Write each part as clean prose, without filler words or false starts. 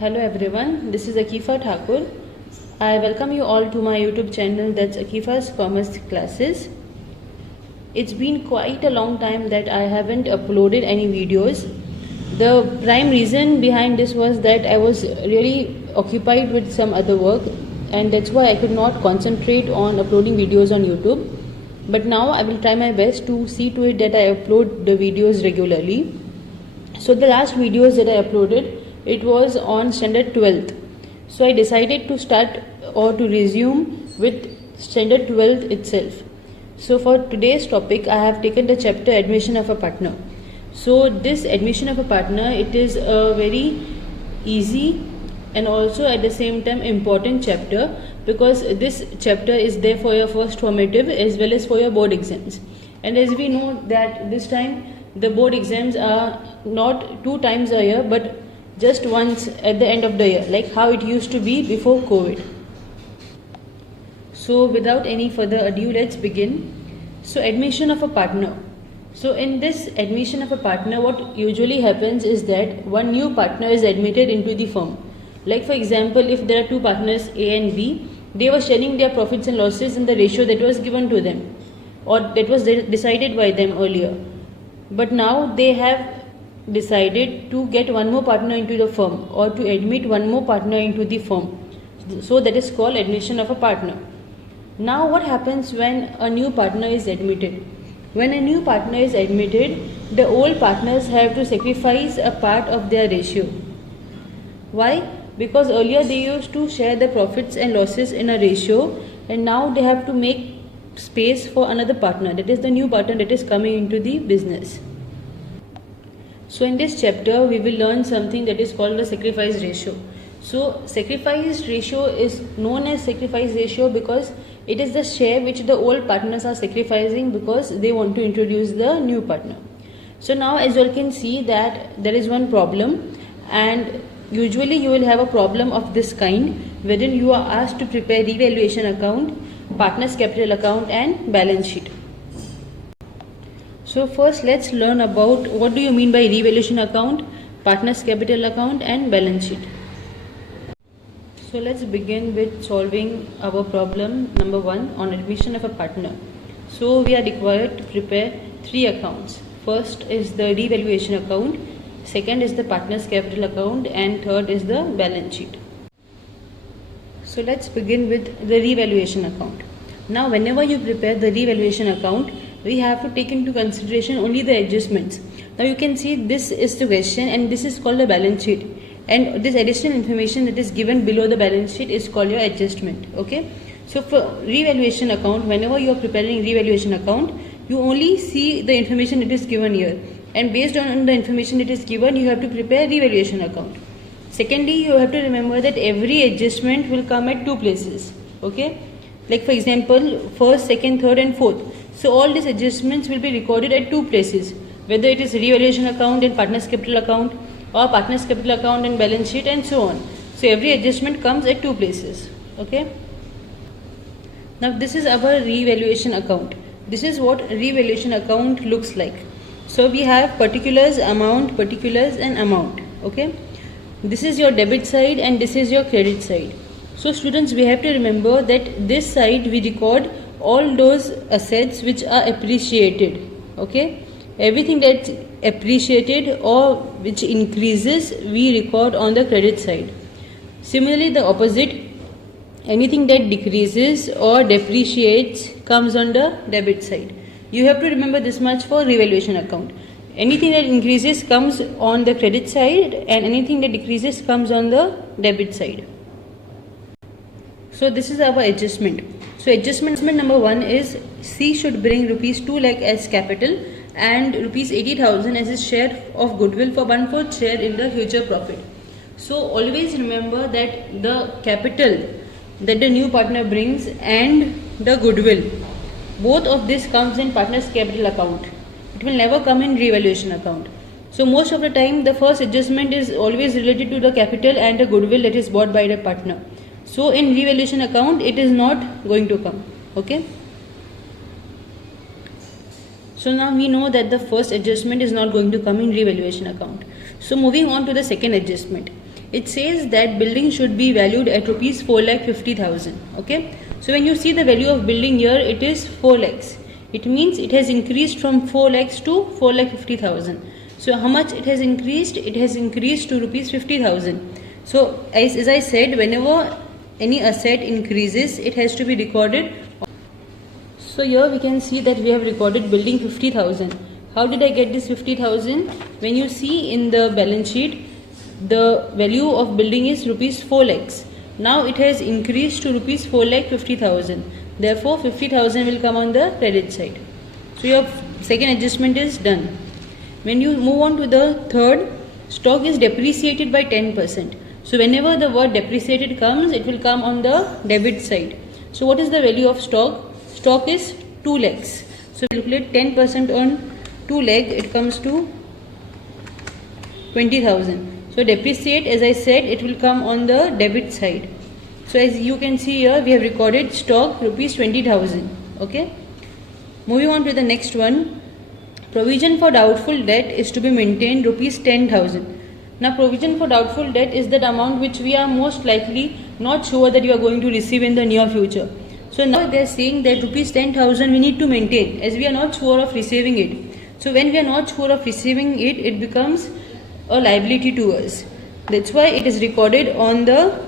Hello everyone, this is Akifa Thakur. I welcome you all to my YouTube channel, that's Akifa's Commerce Classes. It's been quite a long time that I haven't uploaded any videos. The prime reason behind this was that I was really occupied with some other work, and that's why I could not concentrate on uploading videos on YouTube. But now I will try my best to see to it that I upload the videos regularly. So the last videos that I uploaded, it was on standard 12th. So I decided to start or to resume with standard 12th itself. So for today's topic, I have taken the chapter admission of a partner. So this admission of a partner, it is a very easy and also at the same time important chapter, because this chapter is there for your first formative as well as for your board exams. And as we know that this time the board exams are not 2 times a year but just once at the end of the year, like how it used to be before COVID. So without any further ado, let's begin. So admission of a partner. So in this admission of a partner, what usually happens is that one new partner is admitted into the firm. Like for example, if there are 2 partners A and B, they were sharing their profits and losses in the ratio that was given to them or that was decided by them earlier. But now they have decided to get one more partner into the firm or to admit one more partner into the firm. So that is called admission of a partner. Now what happens when a new partner is admitted? When a new partner is admitted, the old partners have to sacrifice a part of their ratio. Why? Because earlier they used to share the profits and losses in a ratio, and now they have to make space for another partner, that is the new partner that is coming into the business. So in this chapter we will learn something that is called the sacrifice ratio. So sacrifice ratio is known as sacrifice ratio because it is the share which the old partners are sacrificing because they want to introduce the new partner. So now as you all can see that there is one problem, and usually you will have a problem of this kind wherein you are asked to prepare revaluation account, partners capital account and balance sheet. So first let's learn about what do you mean by revaluation account, partners capital account and balance sheet. So let's begin with solving our problem number 1 on admission of a partner. So we are required to prepare 3 accounts. First is the revaluation account, second is the partners capital account and third is the balance sheet. So let's begin with the revaluation account. Now whenever you prepare the revaluation account, we have to take into consideration only the adjustments. Now you can see this is the question and this is called the balance sheet, and this additional information that is given below the balance sheet is called your adjustment. Okay, so for revaluation account, whenever you are preparing revaluation account, you only see the information that is given here, and based on the information that is given you have to prepare revaluation account. Secondly, you have to remember that every adjustment will come at 2 places. Okay, like for example first, second, third and fourth. So all these adjustments will be recorded at 2 places, whether it is revaluation account and partners capital account or partners capital account and balance sheet and so on. So every adjustment comes at 2 places. Okay. Now this is our revaluation account. This is what revaluation account looks like. So we have particulars, amount and amount. Okay. This is your debit side and this is your credit side. So students, we have to remember that this side we record all those assets which are appreciated. Okay, everything that's appreciated or which increases we record on the credit side. Similarly the opposite, anything that decreases or depreciates comes on the debit side. You have to remember this much for revaluation account. Anything that increases comes on the credit side and anything that decreases comes on the debit side. So this is our adjustment. So adjustment number 1 is C should bring rupees 2 lakh as capital and rupees 80,000 as his share of goodwill for 1/4 share in the future profit. So always remember that the capital that the new partner brings and the goodwill, both of this comes in partners capital account. It will never come in revaluation account. So most of the time the first adjustment is always related to the capital and the goodwill that is bought by the partner. So in revaluation account it is not going to come. Okay. So now we know that the first adjustment is not going to come in revaluation account. So moving on to the second adjustment. it says that building should be valued at rupees 4,50,000. Okay, so when you see the value of building here, it is 4 lakhs. It means it has increased from 4 lakhs to 4,50,000. So how much it has increased? It has increased to rupees 50,000. So as I said, whenever any asset increases, it has to be recorded. So here we can see that we have recorded building 50,000. How did I get this 50,000? When you see in the balance sheet, the value of building is rupees 4 lakhs. Now it has increased to rupees 4,50,000. Therefore 50,000 will come on the credit side. So your second adjustment is done. When you move on to the third, stock is depreciated by 10%. So whenever the word depreciated comes, it will come on the debit side. So what is the value of stock? Stock is 2 lakhs. So calculate 10% on 2 lakh, it comes to 20,000. So depreciate, as I said, it will come on the debit side. So as you can see here, we have recorded stock rupees 20,000. Okay. Moving on to the next one. Provision for doubtful debt is to be maintained rupees 10,000. Now provision for doubtful debt is that amount which we are most likely not sure that you are going to receive in the near future. So now they are saying that rupees 10,000 we need to maintain, as we are not sure of receiving it. So when we are not sure of receiving it, it becomes a liability to us. That's why it is recorded on the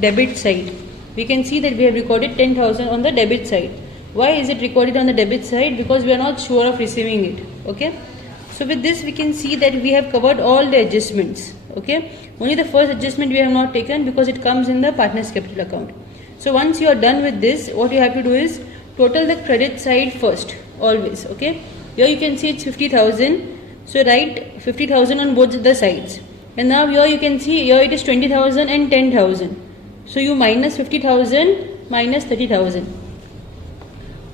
debit side. We can see that we have recorded 10,000 on the debit side. Why is it recorded on the debit side? Because we are not sure of receiving it. Okay. So with this we can see that we have covered all the adjustments. Okay. Only the first adjustment we have not taken because it comes in the partner's capital account. So once you are done with this, what you have to do is total the credit side first, always. Okay. Here you can see it's 50,000. So write 50,000 on both the sides. And now here you can see here it is 20,000 and 10,000. So you minus 50,000 minus 30,000.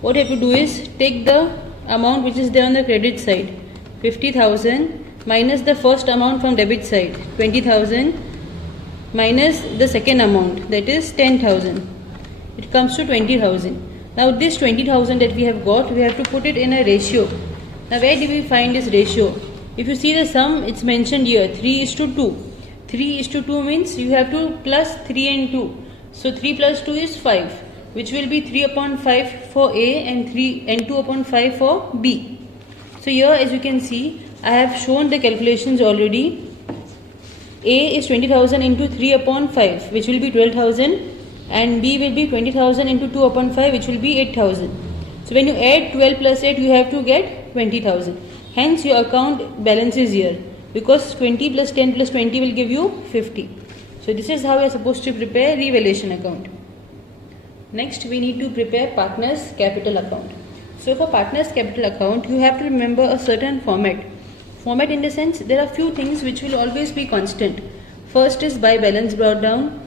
What you have to do is take the amount which is there on the credit side, 50,000 minus the first amount from debit side, 20,000 minus the second amount, that is 10,000. It comes to 20,000. Now this 20,000 that we have got, we have to put it in a ratio. Now where do we find this ratio? If you see the sum, it's mentioned here 3:2. 3:2 means you have to plus 3 and 2. So 3 plus 2 is 5, which will be 3 upon 5 for A and 2 upon 5 for B. So here as you can see, I have shown the calculations already. A is 20,000 into 3 upon 5, which will be 12,000, and B will be 20,000 into 2 upon 5, which will be 8,000. So when you add 12 plus 8, you have to get 20,000. Hence your account balance is here, because 20 plus 10 plus 20 will give you 50. So this is how you are supposed to prepare revaluation account. Next we need to prepare partner's capital account. So for partner's capital account, you have to remember a certain format. Format in the sense, there are few things which will always be constant. First is by balance brought down.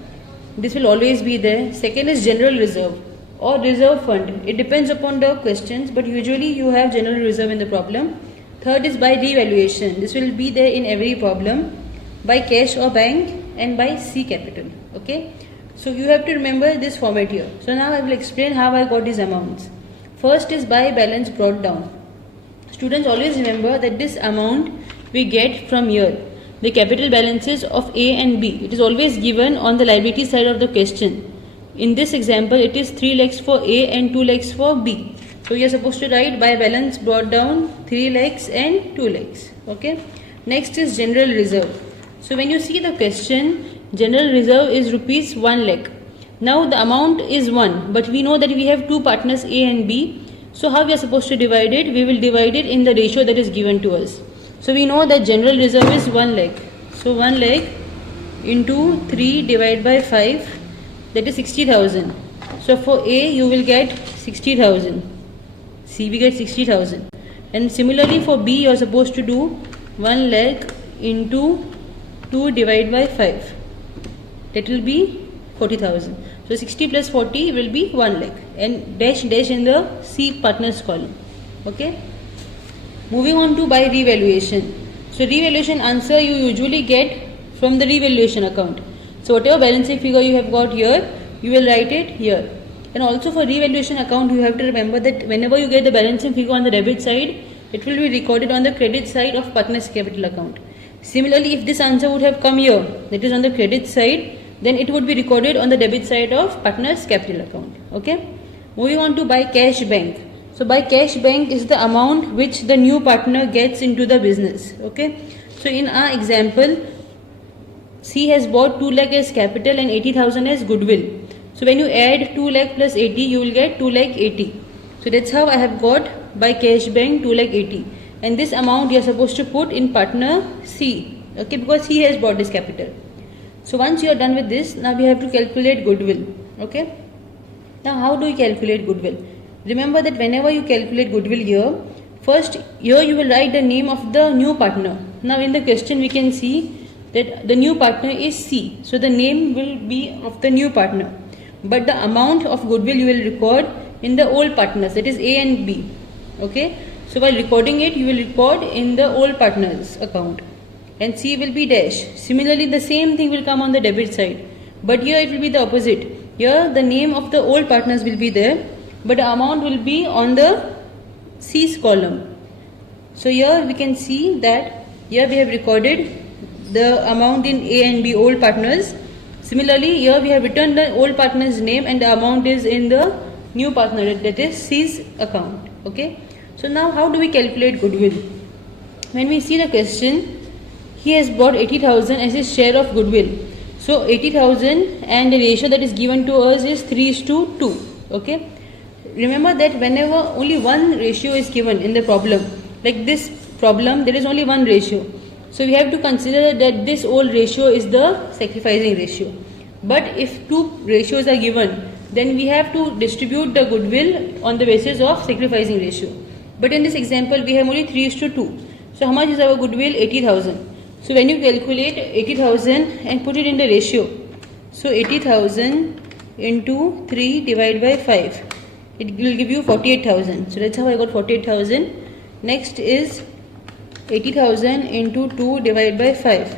This will always be there. Second is general reserve or reserve fund. It depends upon the questions, but usually you have general reserve in the problem. Third is by revaluation. This will be there in every problem. By cash or bank, and by C capital. Okay. So you have to remember this format here. So now I will explain how I got these amounts. First is by balance brought down. Students always remember that this amount we get from here, the capital balances of A and B. It is always given on the liability side of the question. In this example, it is 3 lakhs for A and 2 lakhs for B. So you are supposed to write by balance brought down 3 lakhs and 2 lakhs. Okay. Next is general reserve. So when you see the question, general reserve is rupees 1 lakh. Now the amount is 1, but we know that we have two partners A and B. So how we are supposed to divide it? We will divide it in the ratio that is given to us. So we know that general reserve is 1 lakh. So 1 lakh into 3 divided by 5, that is 60,000. So for A you will get 60,000. C we get 60,000. And similarly for B you are supposed to do 1 lakh into 2 divided by 5. That will be 40,000. So 60 plus 40 will be 1 lakh, and dash dash in the C partners column. Okay. Moving on to by revaluation. So revaluation answer you usually get from the revaluation account. So whatever balancing figure you have got here, you will write it here. And also for revaluation account, you have to remember that whenever you get the balancing figure on the debit side, it will be recorded on the credit side of partner's capital account. Similarly, if this answer would have come here, that is on the credit side, then it would be recorded on the debit side of partner's capital account. Okay. Moving on to by cash bank. So by cash bank is the amount which the new partner gets into the business. Okay. So in our example, C has bought 2 lakh as capital and 80,000 as goodwill. So when you add 2 lakh plus 80, you will get 2 lakh 80. So that's how I have got by cash bank 2 lakh 80. And this amount you are supposed to put in partner C. Okay, because he has bought this capital. So once you are done with this, now we have to calculate goodwill. Okay. Now how do you calculate goodwill? Remember that whenever you calculate goodwill here, first here you will write the name of the new partner. Now in the question we can see that the new partner is C. So the name will be of the new partner. But the amount of goodwill you will record in the old partners, that is A and B. Okay. So while recording it, you will record in the old partners account. And C will be dash. Similarly, the same thing will come on the debit side. But here it will be the opposite. Here the name of the old partners will be there, but the amount will be on the C's column. So here we can see that here we have recorded the amount in A and B old partners. Similarly, here we have written the old partner's name and the amount is in the new partner, that is C's account. Okay. So now how do we calculate goodwill? When we see the question, he has bought 80,000 as his share of goodwill. So 80,000 and the ratio that is given to us is 3:2. Okay. Remember that whenever only one ratio is given in the problem, like this problem, there is only one ratio. So we have to consider that this old ratio is the sacrificing ratio. But if two ratios are given, then we have to distribute the goodwill on the basis of sacrificing ratio. But in this example, we have only 3:2. So how much is our goodwill? 80,000. So when you calculate 80,000 and put it in the ratio, so 80,000 into 3 divided by 5, it will give you 48,000. So that's how I got 48,000. Next is 80,000 into 2 divided by 5,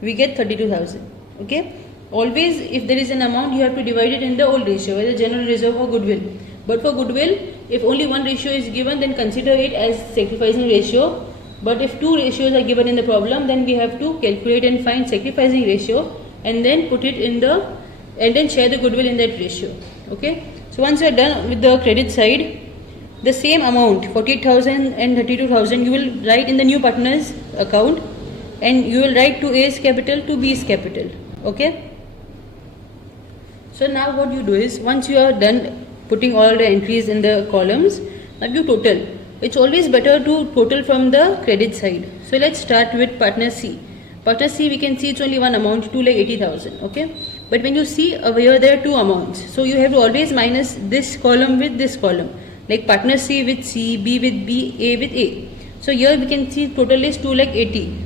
we get 32,000. Okay. Always if there is an amount, you have to divide it in the old ratio, whether general reserve or goodwill. But for goodwill, if only one ratio is given, then consider it as sacrificing ratio. But if two ratios are given in the problem, then we have to calculate and find sacrificing ratio and then put it in the, and then share the goodwill in that ratio. Okay. So once you are done with the credit side, the same amount 48,000 and 32,000 you will write in the new partner's account, and you will write to A's capital to B's capital. Okay. So now what you do is, once you are done putting all the entries in the columns, now you total. It's always better to total from the credit side. So let's start with partner C. Partner C, we can see it's only one amount, 2,80,000. Okay. But when you see over here, there are two amounts. So you have to always minus this column with this column. Like partner C with C, B with B, A with A. So here we can see total is 2,80,000.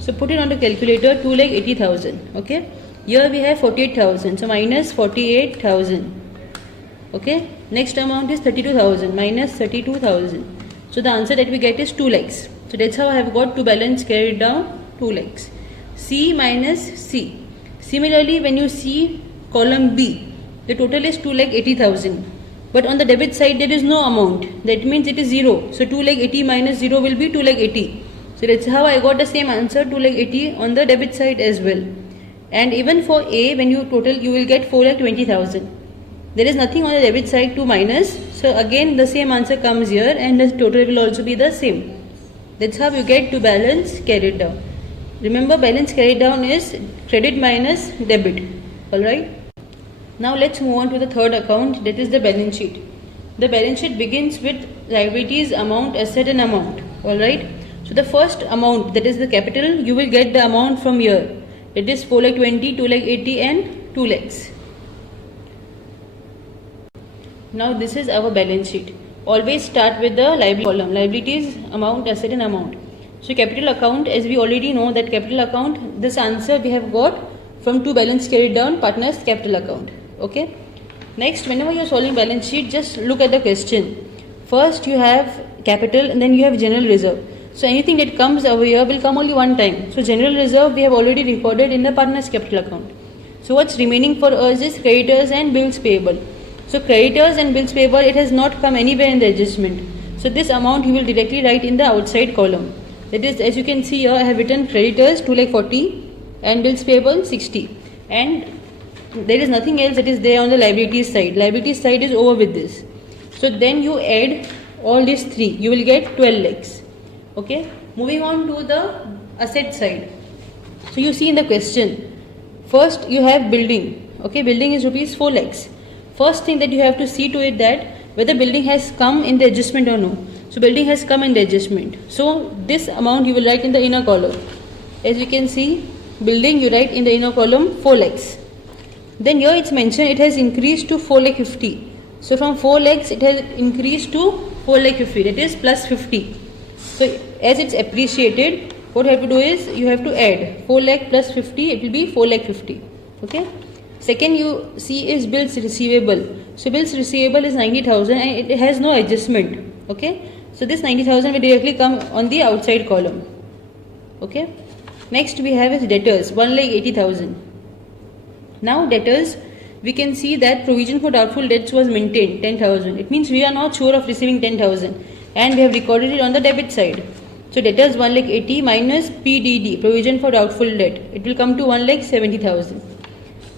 So put it on the calculator, 2,80,000. Okay. Here we have 48,000. So minus 48,000. Okay. Next amount is 32,000 minus 32,000. So the answer that we get is 2 lakhs. So that's how I have got to balance carried down 2 lakhs. C minus C. Similarly, when you see column B, the total is 2,80,000. But on the debit side, there is no amount. That means it is 0. So 2,80,000 minus 0 will be 2,80,000. So that's how I got the same answer, 2,80,000 on the debit side as well. And even for A, when you total, you will get 4,20,000. There is nothing on the debit side to minus. So again, the same answer comes here and the total will also be the same. That's how you get to balance carried down. Remember, balance carried down is credit minus debit. Alright. Now let's move on to the third account, that is the balance sheet. The balance sheet begins with liabilities, amount, asset and amount. Alright. So the first amount, that is the capital, you will get the amount from here. It is 4,20,000, 2,80,000 and 2 lakhs. Now this is our balance sheet. Always start with the liability column. Liabilities, amount, asset and amount. So capital account, as we already know that capital account, this answer we have got from to balance carried down partners capital account. Okay. Next, whenever you are solving balance sheet, just look at the question. First you have capital and then you have general reserve. So anything that comes over here will come only one time. So general reserve we have already recorded in the partners capital account. So what's remaining for us is creditors and bills payable. So creditors and bills payable, it has not come anywhere in the adjustment. So this amount you will directly write in the outside column. That is, as you can see here, I have written creditors 2,40,000 and bills payable 60, and there is nothing else that is there on the liabilities side. Liabilities side is over with this. So then you add all these three, you will get 12 lakhs. Okay, moving on to the asset side. So you see in the question, first you have building. Okay, building is rupees 4 lakhs. First thing that you have to see to it that whether building has come in the adjustment or no. So building has come in the adjustment. So this amount you will write in the inner column. As you can see, building you write in the inner column 4 lakhs. Then here it's mentioned it has increased to 4,50,000. So from 4 lakhs it has increased to 4,50,000. That is plus 50. So as it's appreciated, what you have to do is you have to add 4 lakh plus 50. It will be 4,50,000. Okay. Second you see is bills receivable. So bills receivable is 90,000 and it has no adjustment. Okay. So this 90,000 will directly come on the outside column. Okay. Next we have is debtors 1,80,000. Now debtors, we can see that provision for doubtful debts was maintained 10,000. It means we are not sure of receiving 10,000 and we have recorded it on the debit side. So debtors 1,80,000 minus PDD, provision for doubtful debt. It will come to 1,70,000.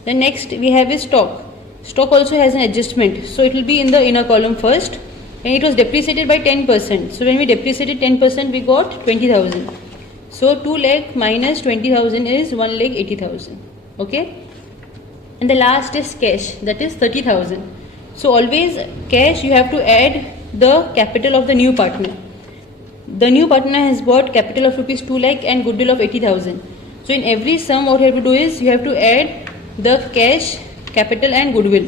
Then next we have is stock. Stock also has an adjustment. So it will be in the inner column first, and it was depreciated by 10%. So when we depreciated 10%, we got 20,000. So 2 lakh minus 20,000 is 1,80,000. Okay. And the last is cash, that is 30,000. So always cash you have to add the capital of the new partner. The new partner has bought capital of rupees 2 lakh and goodwill of 80,000. So in every sum what you have to do is you have to add the cash, capital and goodwill.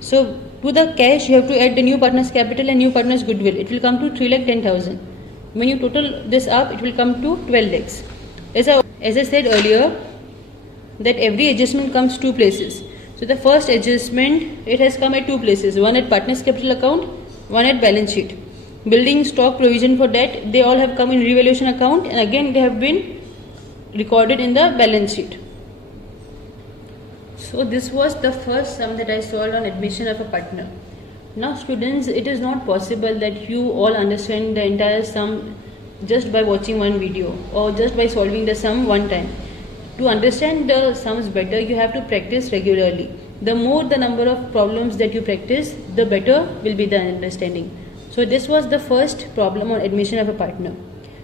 So to the cash you have to add the new partner's capital and new partner's goodwill. It will come to 3,10,000. When you total this up, it will come to 12 lakhs. As I said earlier, that every adjustment comes two places. So the first adjustment, it has come at two places, one at partner's capital account, one at balance sheet. Building, stock, provision for debt, they all have come in revaluation account and again they have been recorded in the balance sheet. So this was the first sum that I solved on admission of a partner. Now students, it is not possible that you all understand the entire sum just by watching one video or just by solving the sum one time. To understand the sums better, you have to practice regularly. The more the number of problems that you practice, the better will be the understanding. So this was the first problem on admission of a partner.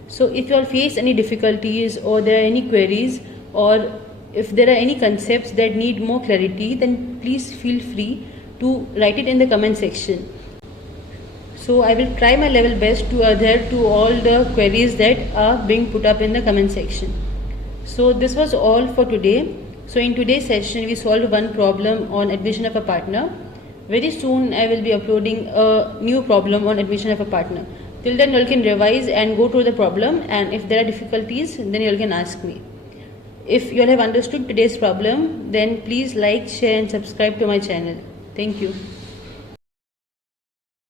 So if you all face any difficulties or there are any queries or if there are any concepts that need more clarity, then please feel free to write it in the comment section. So I will try my level best to adhere to all the queries that are being put up in the comment section. So this was all for today. So in today's session we solved one problem on admission of a partner. Very soon I will be uploading a new problem on admission of a partner. Till then you all can revise and go through the problem, and if there are difficulties then you all can ask me. If you all have understood today's problem, then please like, share and subscribe to my channel. Thank you.